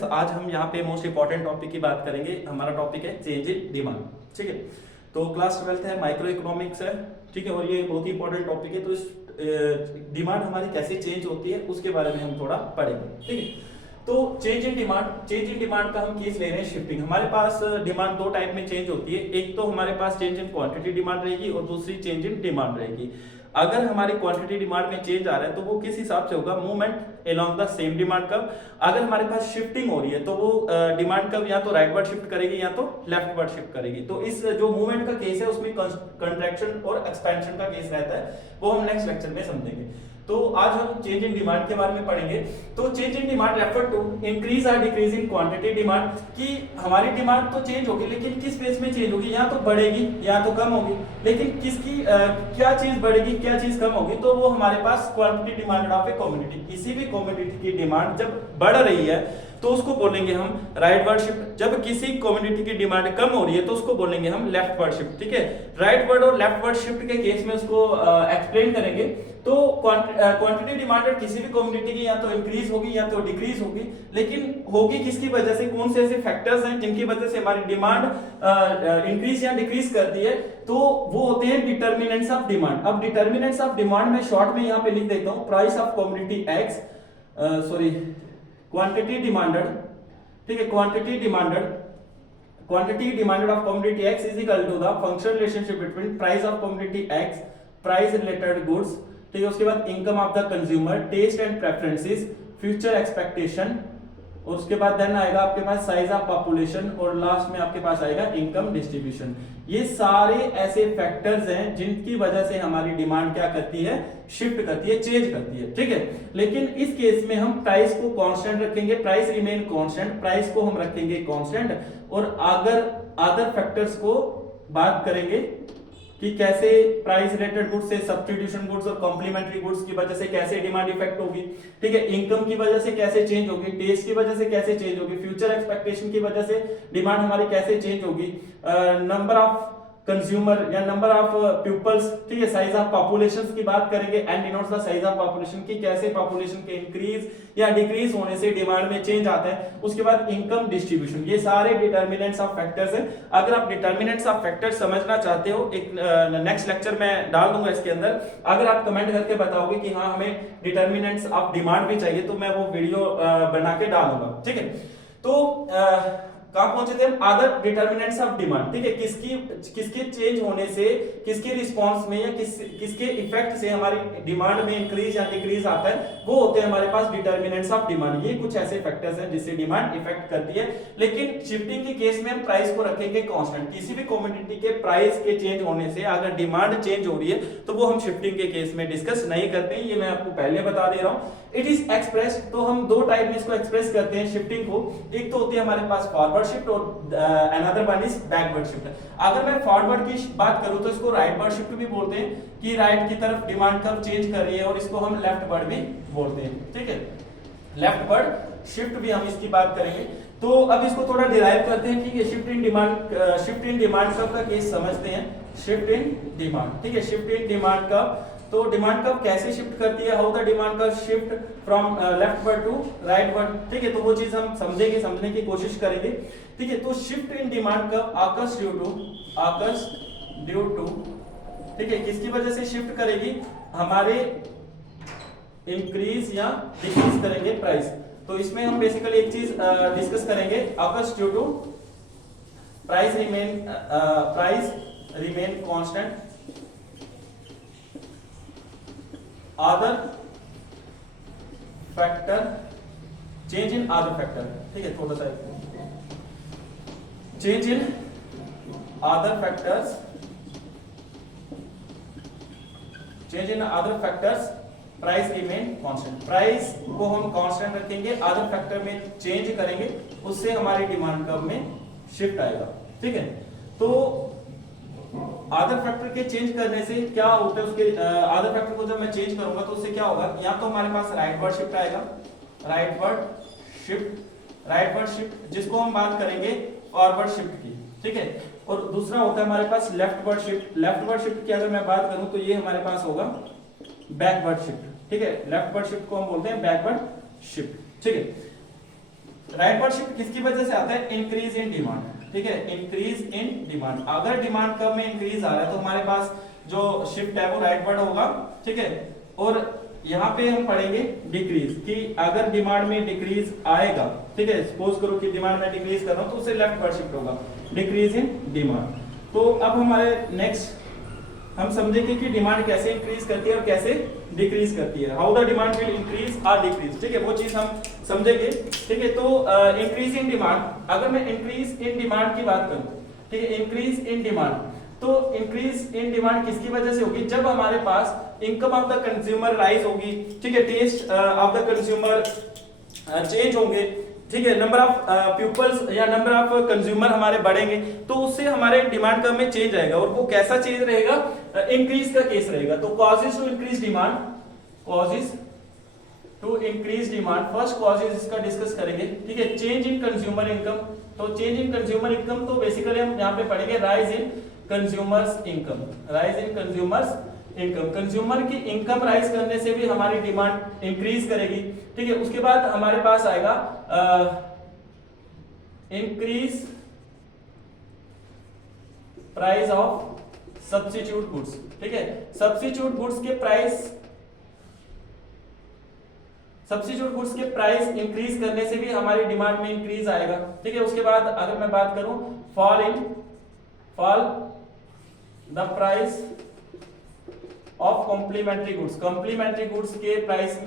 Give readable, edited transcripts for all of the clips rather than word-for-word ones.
तो आज हम यहाँ पे मोस्ट इंपॉर्टेंट टॉपिक की बात करेंगे। हमारा टॉपिक है चेंज इन डिमांड। ठीक है, तो क्लास 12th है, माइक्रो इकोनॉमिक्स है। ठीक है, और ये बहुत ही इंपॉर्टेंट टॉपिक है। तो इस डिमांड हमारी कैसे चेंज होती है उसके बारे में हम थोड़ा पढ़ेंगे। ठीक है, तो चेंज इन डिमांड का हम केस ले रहे हैं शिफ्टिंग। हमारे पास डिमांड दो टाइप में चेंज होती है। एक तो हमारे पास चेंज इन क्वांटिटी डिमांड रहेगी और दूसरी चेंज इन डिमांड रहेगी। अगर हमारी क्वांटिटी डिमांड में चेंज आ रहा है तो वो किस हिसाब से होगा, movement along the same demand curve. अगर हमारे पास शिफ्टिंग हो रही है तो वो डिमांड कर्व या तो राइटवर्ड शिफ्ट करेगी या तो लेफ्टवर्ड शिफ्ट करेगी। तो इस जो मूवमेंट का केस है उसमें कंट्रैक्शन और एक्सपेंशन का केस रहता है, वो हम नेक्स्ट लेक्चर में समझेंगे। तो आज हम चेंज इन डिमांड के बारे में पढ़ेंगे। तो change in demand refer to increase और डिक्रीज इन क्वांटिटी डिमांड, कि हमारी डिमांड तो चेंज होगी लेकिन किस बेस में चेंज होगी, या तो बढ़ेगी या तो कम होगी। लेकिन किसकी क्या चीज बढ़ेगी क्या चीज कम होगी, तो वो हमारे पास quantity demand of a commodity. किसी भी कमोडिटी की डिमांड जब बढ़ रही है तो उसको बोलेंगे हम राइटवर्ड शिफ्ट। जब किसी कमोडिटी की डिमांड कम हो रही है तो उसको बोलेंगे हम लेफ्टवर्ड शिफ्ट। ठीक है, राइटवर्ड और लेफ्टवर्ड शिफ्ट के केस में उसको एक्सप्लेन करेंगे। तो क्वांटिटी डिमांड किसी भी कमोडिटी की या तो इंक्रीज होगी या तो डिक्रीज होगी, लेकिन होगी किसकी वजह से, कौन से ऐसे फैक्टर्स हैं जिनकी वजह से हमारी डिमांड इंक्रीज या डिक्रीज करती है, तो वो होते हैं डिटर्मिनेंट्स ऑफ डिमांड। अब डिटर्मिनेंट्स ऑफ डिमांड में शॉर्ट में यहाँ पे लिख देता हूँ, price of commodity X, sorry quantity demanded. ठीक है, quantity demanded of commodity X is equal to the functional relationship between price of commodity X, price related goods. ठीक है, उसके बाद income of the consumer, taste and preferences, future expectation, और उसके बाद then आएगा आपके पास साइज ऑफ पॉपुलेशन, और लास्ट में आपके पास आएगा इनकम डिस्ट्रीब्यूशन। ये सारे ऐसे फैक्टर्स हैं जिनकी वजह से हमारी डिमांड क्या करती है, शिफ्ट करती है, चेंज करती है। ठीक है, लेकिन इस केस में हम प्राइस को कांस्टेंट रखेंगे, प्राइस रिमेन कांस्टेंट, प्राइस को हम रखेंगे कांस्टेंट, और अगर अदर फैक्टर्स को बात करेंगे कि कैसे प्राइस रिलेटेड गुड्स से सब्स्टिट्यूशन गुड्स और कॉम्प्लीमेंट्री गुड्स की वजह से कैसे डिमांड इफेक्ट होगी। ठीक है, इनकम की वजह से कैसे चेंज होगी, टेस्ट की वजह से कैसे चेंज होगी, फ्यूचर एक्सपेक्टेशन की वजह से डिमांड हमारी कैसे चेंज होगी, नंबर ऑफ कंज्यूमर या नंबर ऑफ पीपल्स। ठीक है, साइज ऑफ पॉपुलेशन की बात करेंगे, and denotes the size of population, की कैसे पॉपुलेशन के इंक्रीज या डिक्रीज होने से डिमांड में चेंज आता है। उसके बाद इनकम डिस्ट्रीब्यूशन, ये सारे डिटर्मिनेंट्स ऑफ फैक्टर्स हैं। अगर आप डिटर्मिनेंट्स ऑफ फैक्टर्स समझना चाहते हो, एक नेक्स्ट लेक्चर में डाल दूंगा इसके अंदर। अगर आप कमेंट करके बताओगे कि हाँ हमें डिटर्मिनेंट्स ऑफ डिमांड भी चाहिए, तो मैं वो वीडियो बना के डालूंगा। ठीक है, तो कहां पहुंचे थे हम, अदर डिटर्मिनेंट्स ऑफ डिमांड। ठीक है, किसके चेंज होने से, किसके रिस्पांस में या किसके इफेक्ट से हमारी डिमांड में इंक्रीज या डिक्रीज आता है, वो होते हैं हमारे पास डिटर्मिनेंट्स ऑफ डिमांड। ये कुछ ऐसे फैक्टर्स हैं जिससे डिमांड इफेक्ट करती है। लेकिन शिफ्टिंग के केस में हम प्राइस को रखेंगे कांस्टेंट। किसी भी कमोडिटी के प्राइस के चेंज होने से अगर डिमांड चेंज हो रही है तो वो हम शिफ्टिंग के केस में डिस्कस नहीं करते हैं, ये मैं आपको पहले बता दे रहा हूं। इट इज एक्सप्रेस, तो हम दो टाइप में इसको एक्सप्रेस करते हैं शिफ्टिंग को। एक तो होती है हमारे पास फॉरवर्ड शिफ्ट और another one is backward shift. अगर मैं फॉरवर्ड की बात करूं तो इसको राइटवर्ड शिफ्ट भी बोलते हैं, कि राइट की तरफ डिमांड कर्व चेंज कर रही है, और इसको हम लेफ्टवर्ड भी बोलते हैं। ठीक है, लेफ्टवर्ड शिफ्ट भी हम इसकी बात करेंगे। तो अब इसको थोड़ा डिराइव करते हैं। ठीक है, शिफ्ट इन डिमांड कर्व का केस समझते हैं। शिफ्ट इन डिमांड, ठीक है, शिफ्ट इन डिमांड कर्व, तो डिमांड कर्व कैसे शिफ्ट करती है, how the demand curve shift from leftward to rightward. ठीक है, तो वो चीज हम समझने की कोशिश करेंगे। ठीक है, तो shift in demand curve occurs due to, ठीक है, किसकी वजह से शिफ्ट करेगी, हमारे इंक्रीज या डिक्रीज करेंगे प्राइस। तो इसमें हम बेसिकली एक चीज डिस्कस करेंगे, occurs due to price remain constant, other factor change in other factor. ठीक है, थोड़ा सा change in other factors, price remain constant. Price को हम कांस्टेंट रखेंगे, अदर फैक्टर में चेंज करेंगे, उससे हमारी डिमांड कर्व में शिफ्ट आएगा। ठीक है, तो अदर फैक्टर के चेंज करने से क्या होता है, उसके अदर फैक्टर को जब मैं चेंज करूंगा तो उससे क्या होगा, या तो हमारे पास राइटवर्ड शिफ्ट आएगा, राइटवर्ड शिफ्ट जिसको हम बात करेंगे फॉरवर्ड शिफ्ट की। ठीक है, और दूसरा होता है हमारे पास लेफ्टवर्ड शिफ्ट की अगर मैं बात करूं तो ये हमारे पास होगा बैकवर्ड शिफ्ट। ठीक है, लेफ्टवर्ड शिफ्ट को हम बोलते हैं बैकवर्ड शिफ्ट। ठीक है, राइटवर्ड शिफ्ट किसकी वजह से आता है? इंक्रीज इन डिमांड, ठीक है, इंक्रीज इन डिमांड। अगर डिमांड कब में इंक्रीज आ रहा है तो हमारे पास जो शिफ्ट है वो राइटवर्ड होगा, ठीक है। और यहाँ पे हम पढ़ेंगे डिक्रीज, कि अगर डिमांड में डिक्रीज आएगा, ठीक है, सपोज करो कि डिमांड में डिक्रीज कर रहा हूं तो उसे लेफ्टवर्ड शिफ्ट होगा, डिक्रीज इन डिमांड। तो अब हमारे नेक्स्ट हम समझेंगे कि डिमांड कैसे इंक्रीज करती है और कैसे डिक्रीज करती है, how the demand will increase और डिक्रीज, ठीक है, वो चीज हम समझेंगे, ठीक है। तो इंक्रीज इन डिमांड, अगर मैं इंक्रीज इन डिमांड की बात करूं, ठीक है, इंक्रीज इन डिमांड, तो इंक्रीज इन डिमांड किसकी वजह से होगी? जब हमारे पास income of the consumer rise होगी, ठीक है, taste of the consumer change होंगे, ठीक है, नंबर ऑफ पीपल्स या नंबर ऑफ कंज्यूमर हमारे बढ़ेंगे, तो उससे हमारे डिमांड कर्व में चेंज आएगा। और वो कैसा चेंज रहेगा? इंक्रीज का केस रहेगा। तो causes to increase demand, causes to increase demand, first causes इसका डिस्कस करेंगे, ठीक है, चेंज इन कंज्यूमर इनकम। तो चेंज इन कंज्यूमर इनकम तो बेसिकली हम यहाँ पे पढ़ेंगे rise in consumers income, rise in consumers income. Consumer की इनकम राइज करने से भी हमारी डिमांड इंक्रीज करेगी, ठीक है। उसके बाद हमारे पास आएगा increase price of substitute goods, ठीक है, सब्स्टिट्यूट गुड्स के प्राइस, सब्स्टिट्यूट गुड्स के प्राइस इंक्रीज करने से भी हमारी डिमांड में इंक्रीज आएगा, ठीक है। उसके बाद अगर मैं बात करूं fall the price of complementary goods, complementary goods के प्राइस,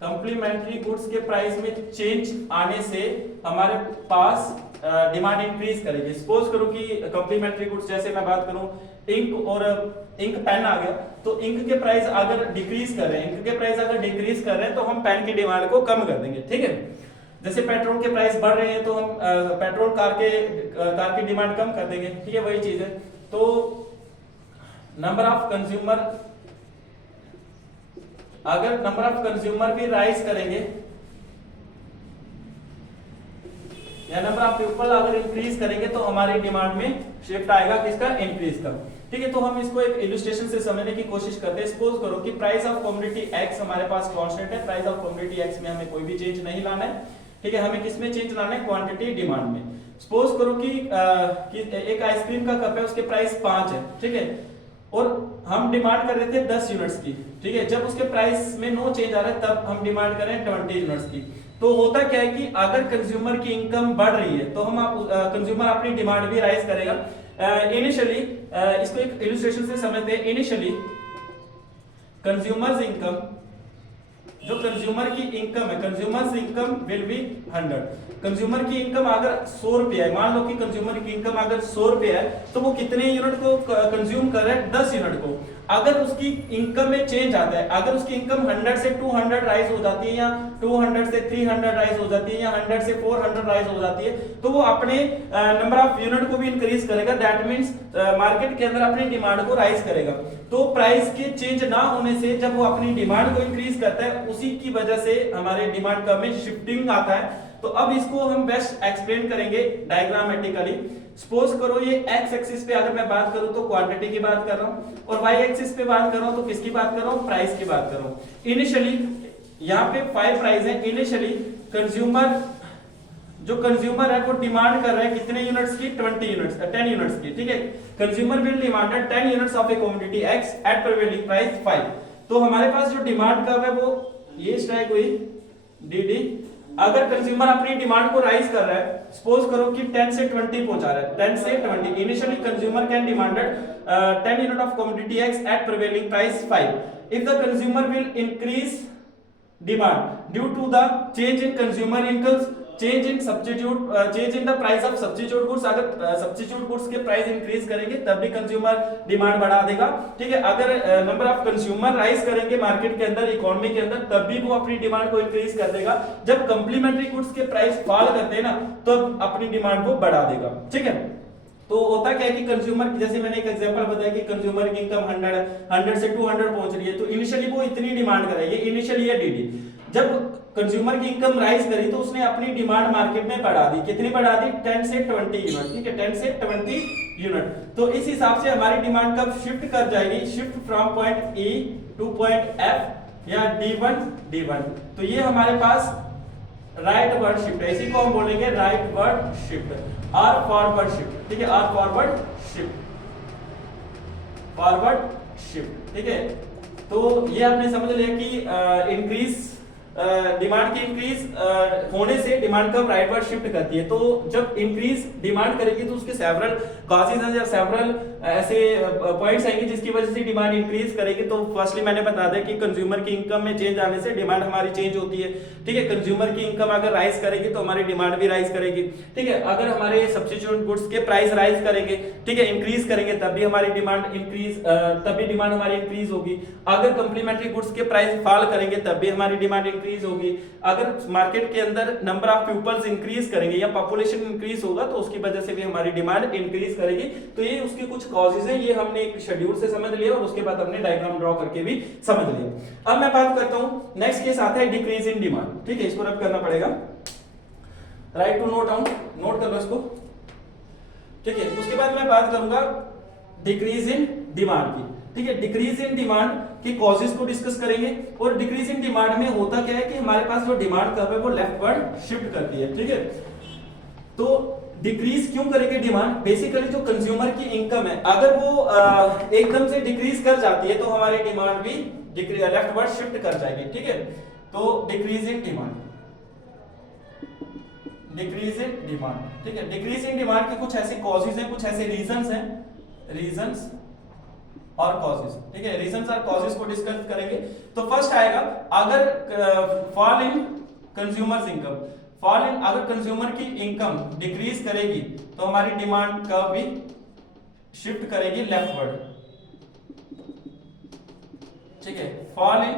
कॉम्प्लीमेंट्री गुड्स के प्राइस में चेंज आने से हमारे पास डिमांड इंक्रीज करेगी। सपोज करो कि कॉम्प्लीमेंट्री गुड्स, जैसे मैं बात करूं इंक और इंक पेन आ गया, तो इंक के प्राइस अगर डिक्रीज कर रहे हैं, इंक के प्राइस अगर डिक्रीज कर रहे हैं तो हम पेन की डिमांड को कम कर देंगे, ठीक है। जैसे पेट्रोल के प्राइस बढ़ रहे हैं तो हम पेट्रोल कार की डिमांड कम कर देंगे, ठीक है, वही चीज है। तो नंबर ऑफ कंज्यूमर, अगर नंबर ऑफ कंज्यूमर भी राइज करेंगे या नंबर ऑफ पीपल अगर इंक्रीज करेंगे तो हमारी डिमांड में शिफ्ट आएगा किसका? इंक्रीज का, ठीक है। तो हम इसको एक इलस्ट्रेशन से समझने की कोशिश करते हैं। सपोज करो कि प्राइस ऑफ कमोडिटी एक्स हमारे पास कांस्टेंट है, प्राइस ऑफ कमोडिटी एक्स में हमें कोई भी चेंज नहीं लाना है, ठीक है, हमें किसमें चेंज लाना है? क्वांटिटी डिमांड में। सपोज करो कि एक आइसक्रीम का कप है, उसके प्राइस 5 है, ठीक है, और हम डिमांड कर रहे थे 10 यूनिट्स की, ठीक है। जब उसके प्राइस में नो चेंज आ रहा है तब हम डिमांड कर रहे हैं 20 यूनिट्स की। तो होता क्या है कि अगर कंज्यूमर की इनकम बढ़ रही है तो हम कंज्यूमर अपनी डिमांड भी राइज करेगा। इनिशियली इसको एक इलस्ट्रेशन से समझते हैं। इनिशियली कंज्यूमर्स इनकम, जो कंज्यूमर की इनकम है, consumers income will be 100। Consumer की इनकम अगर 100 रुपया है, मान लो कि कंज्यूमर की इनकम अगर 100 रुपया है, तो वो कितने यूनिट को कंज्यूम कर रहा है? 10 यूनिट को। अगर उसकी इनकम में चेंज आता है, अगर उसकी इनकम 100 से 200 राइज हो जाती है, या 200 से 300 राइज हो जाती है, या 100 से 400 राइज हो जाती है, तो वो अपने नंबर ऑफ यूनिट को भी इंक्रीज करेगा। दैट मींस मार्केट के अंदर अपनी डिमांड को राइज करेगा। तो प्राइस के चेंज ना होने से जब वो अपनी डिमांड को इंक्रीज करता है, उसी की वजह से हमारे डिमांड का में शिफ्टिंग आता है। तो अब इसको हम बेस्ट एक्सप्लेन करेंगे डायग्रामेटिकली। सपोज करो ये एक्स एक्सिस पे अगर मैं बात करूं तो क्वांटिटी की बात कर रहा हूं, और वाई एक्सिस पे बात कर रहा हूं तो किसकी बात कर रहा हूं? प्राइस की बात कर रहा हूं। इनिशियली यहाँ पे 5 प्राइस है। इनिशियली कंज्यूमर, जो कंज्यूमर है वो डिमांड कर रहा है कितने यूनिट्स की? 10 यूनिट्स की, ठीक है। Consumer will demanded 10 units of a commodity X at prevailing price 5। तो हमारे पास जो डिमांड कर्व है वो ये स्ट्राइक हुई डी। अगर कंज्यूमर अपनी डिमांड को राइज कर रहा है, सपोज करो कि 10 से 20 पहुंचा रहा है, 10 से 20। Initially consumer can demanded 10 unit of commodity X at prevailing price 5। If the consumer will increase demand due to the change in consumer incomes, change in the price of substitute goods, अगर substitute goods के price increase करेंगे तब भी consumer demand बढ़ा देगा, ठीक है। अगर नंबर ऑफ कंज्यूमर राइज करेंगे मार्केट के अंदर, इकोनॉमी के अंदर, तब भी वो अपनी डिमांड को इंक्रीज कर देगा। जब कंप्लीमेंट्री गुड्स के प्राइस फॉल करते हैं ना, तो अपनी डिमांड को बढ़ा देगा, ठीक है। तो होता क्या है कि कंज्यूमर, जैसे मैंने एक एग्जांपल बताया कि कंज्यूमर की इनकम 100 से 200 पहुंच रही है, तो इनिशियली वो इतनी डिमांड करेगी। इनिशियली है डीडी। जब कंज्यूमर की इनकम राइज करी तो उसने अपनी डिमांड मार्केट में बढ़ा दी। कितनी बढ़ा दी? 10 से 20 यूनिट, ठीक है, 10 से 20 यूनिट। तो इस हिसाब से हमारी डिमांड कब शिफ्ट कर जाएगी? Shift from point E two point F या D1। तो ये हमारे पास वर्ड शिफ्ट है, इसी को हम बोलेंगे राइट वर्ड शिफ्ट और फॉरवर्ड शिफ्ट, ठीक है, और फॉरवर्ड शिफ्ट, फॉरवर्ड शिफ्ट, ठीक है। तो ये आपने समझ लिया कि इंक्रीज डिमांड की इंक्रीज होने से डिमांड कब राइटवर्ड शिफ्ट करती है। तो जब इंक्रीज डिमांड करेगी तो उसके सेवरल कॉजेज हैं या सेवरल ऐसे पॉइंट्स आएंगे जिसकी वजह से डिमांड इंक्रीज करेगी। तो फर्स्टली मैंने बता दिया कि कंज्यूमर की इनकम में चेंज आने से डिमांड हमारी चेंज होती है, ठीक है। कंज्यूमर की इनकम अगर राइज करेगी तो हमारी डिमांड भी राइज करेगी, ठीक है। अगर हमारे सब्स्टिट्यूट गुड्स के प्राइस राइज करेंगे, ठीक है, इंक्रीज करेंगे, तब भी हमारी डिमांड इंक्रीज तभी डिमांड हमारी इंक्रीज होगी। अगर कंप्लीमेंट्री गुड्स के प्राइस फॉल करेंगे तब भी हमारी डिमांड इंक्रीज होगी। अगर मार्केट के अंदर नंबर ऑफ पीपल्स इंक्रीज करेंगे या पॉपुलेशन इंक्रीज होगा तो उसकी वजह से भी हमारी डिमांड इंक्रीज करेगी। तो ये उसके कुछ कॉजेज हैं, ये हमने एक शेड्यूल से समझ लिया और उसके बाद हमने डायग्राम ड्रॉ करके भी समझ लिया। अब मैं बात करता हूं नेक्स्ट केस आता है डिक्रीज इन डिमांड, ठीक है, इसको रब करना पड़ेगा, write to note down, note कर लो इसको, ठीक है। उसके बाद मैं बात करूंगा डिक्रीज इन डिमांड की, ठीक है। डिक्रीज इन डिमांड के कॉजेस को डिस्कस करेंगे और डिक्रीज इन डिमांड में होता क्या है कि हमारे पास जो डिमांड कर्व है वो लेफ्टवर्ड शिफ्ट करती है, ठीक है। तो डिक्रीज क्यों करेगी डिमांड? बेसिकली जो कंज्यूमर की इनकम है अगर वो एकदम से डिक्रीज कर जाती है तो हमारी डिमांड भी लेफ्टवर्ड शिफ्ट कर जाएगी, ठीक है। तो decrease in demand, decrease in demand, ठीक है। डिक्रीज इन डिमांड के कुछ ऐसे कॉजेज हैं, कुछ ऐसे रीजंस हैं, रीजंस और कॉजेज, ठीक है। रीजंस और कॉजेज को डिस्कस करेंगे। तो फर्स्ट आएगा अगर fall in consumers income, fall in अगर कंज्यूमर की इनकम डिक्रीज करेगी तो हमारी डिमांड का भी शिफ्ट करेगी लेफ्टवर्ड, ठीक है। Fall in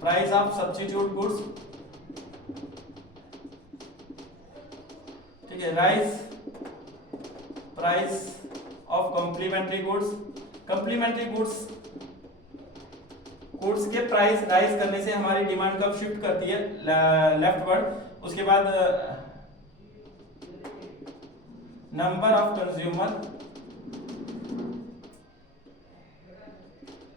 price of substitute goods, ठीक है। Rise price of complementary goods, complementary goods के प्राइस राइज करने से हमारी डिमांड कब शिफ्ट करती है लेफ्टवर्ड। उसके बाद नंबर ऑफ कंज्यूमर,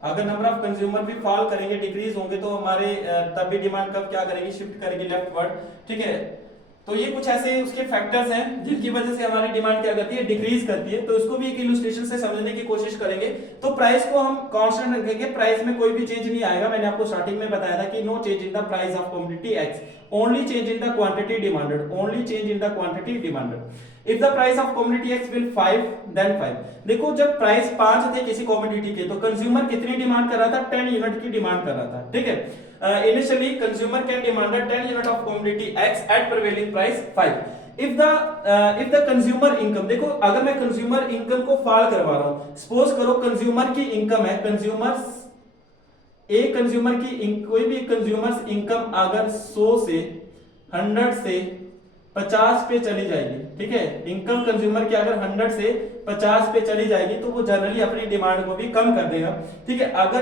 अगर नंबर ऑफ कंज्यूमर भी फॉल करेंगे, डिक्रीज होंगे तो हमारे तब भी डिमांड कब क्या करेगी, शिफ्ट करेगी लेफ्टवर्ड, ठीक है। तो ये कुछ ऐसे उसके फैक्टर्स हैं जिनकी वजह से हमारी डिमांड क्या करती है, डिक्रीज करती है। तो इसको भी एक इलस्ट्रेशन से समझने की कोशिश करेंगे। तो प्राइस को हम कांस्टेंट रखेंगे, प्राइस में कोई भी चेंज नहीं आएगा। मैंने आपको स्टार्टिंग में बताया था कि no change in the price of commodity X, only change in the quantity demanded, only change in the quantity demanded. If the price of commodity X will 5 then 5। देखो जब प्राइस 5 थे किसी कमोडिटी के तो कंज्यूमर कितनी demand कर रहा था, 10 यूनिट की डिमांड कर रहा था, ठीक है। Initially consumer can demand 10 unit of commodity X at prevailing price 5। if the consumer income, देखो अगर मैं consumer income को फॉल करवा रहा हूं, सपोज करो consumer की इनकम है, कंज्यूमर की कोई भी कंज्यूमर इनकम अगर 100 से 100 से 50 पे चली जाएगी, ठीक है। इनकम कंज्यूमर की अगर 100 से 50 पे चली जाएगी तो वो जनरली अपनी डिमांड को भी कम कर देगा, ठीक है। अगर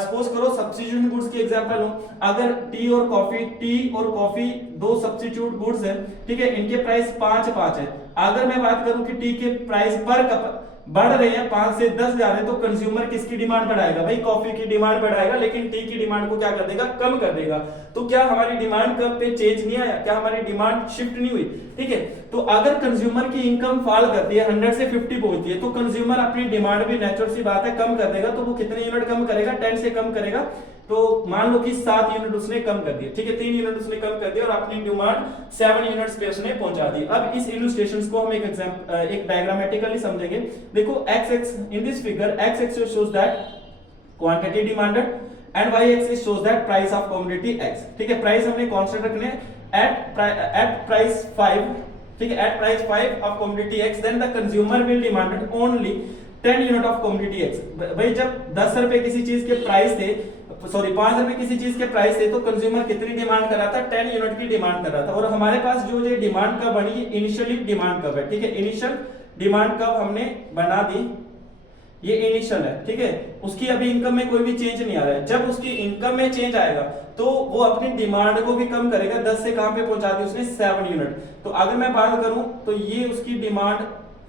सपोज करो सब्स्टिट्यूट गुड्स की एग्जांपल हो, अगर टी और कॉफी दो सब्स्टिट्यूट गुड्स हैं, ठीक है, इनके प्राइस 5 है। अगर मैं बात करूं कि टी के प्राइस पर कप बढ़ रहे हैं, 5 से 10 जा रहे हैं, तो कंज्यूमर किसकी डिमांड बढ़ाएगा, भाई कॉफी की डिमांड बढ़ाएगा, लेकिन टी की डिमांड को क्या कर देगा, कम कर देगा। तो क्या हमारी डिमांड कब पे चेंज नहीं आया, क्या हमारी डिमांड शिफ्ट नहीं हुई, ठीक है। तो अगर कंज्यूमर की इनकम फॉल करती है, 100 से 50 पहुंचती है, तो कंज्यूमर अपनी डिमांड भी नेचुरल सी बात है कम कर देगा। तो वो कितने यूनिट कम करेगा, 10 से कम करेगा। तो मान लो कि 7 यूनिट उसने कम कर दिए, ठीक है, 3 यूनिट उसने कम कर दिया और अपनी डिमांड 7 यूनिट्स पे उसने पहुंचा दी। अब इस इलस्ट्रेशंस को हम एक डायग्रामेटिकली समझेंगे। देखो x axis in this figure, x axis shows that quantity demanded and y axis shows that price of commodity x, ठीक है। प्राइस हमने कांस्टेंट रखने एट प्राइस 5, ठीक है, at price 5 of commodity x, then the consumer will demanded only 10 unit of commodity x। भाई जब 10 रुपए किसी चीज के प्राइस थे, सॉरी 5 रुपए किसी चीज के प्राइस थे, तो कंज्यूमर कितनी डिमांड कर रहा था, 10 यूनिट की डिमांड कर रहा था। और हमारे पास जो ये डिमांड कब बनी, इनिशियली डिमांड कब है, ठीक है, इनिशियल डिमांड कब हमने बना दी, ये इनिशियल है, ठीक है। उसकी अभी इनकम में कोई भी चेंज नहीं आ रहा है। जब उसकी इनकम में चेंज आएगा तो वो अपनी डिमांड को भी कम करेगा। 10 से कहां पे पहुंचा दी उसने, 7 यूनिट। तो अगर मैं बात करूं तो ये उसकी डिमांड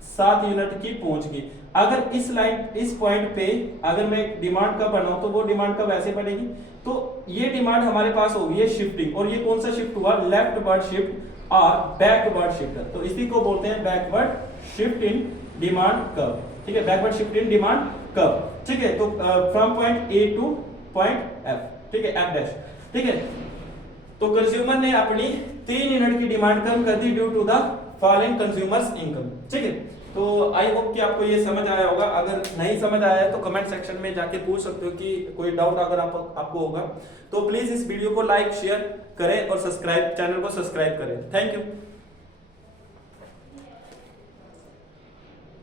7 यूनिट की पहुंच की। अगर इस लाइन इस पॉइंट पे अगर मैं डिमांड कब बनाऊं तो वो डिमांड कब ऐसे बनेगी, तो ये डिमांड हमारे पास होगी ये शिफ्टिंग, और ये कौन सा शिफ्ट हुआ, लेफ्टवर्ड शिफ्ट और बैकवर्ड शिफ्ट। तो इसी को बोलते हैं backward shift in demand curve, ठीक है, backward shift in demand curve, ठीक है। तो from point A two point F, ठीक है, एफ डैश, ठीक है। तो कंज्यूमर ने अपनी 3 यूनिट की डिमांड कम कर दी due to the fall in consumers income, ठीक है। तो आई होप कि आपको ये समझ आया होगा। अगर नहीं समझ आया है तो कमेंट सेक्शन में जाके पूछ सकते हो कि कोई डाउट अगर आपको होगा। तो प्लीज इस वीडियो को लाइक शेयर करें और सब्सक्राइब चैनल को सब्सक्राइब करें। Thank you.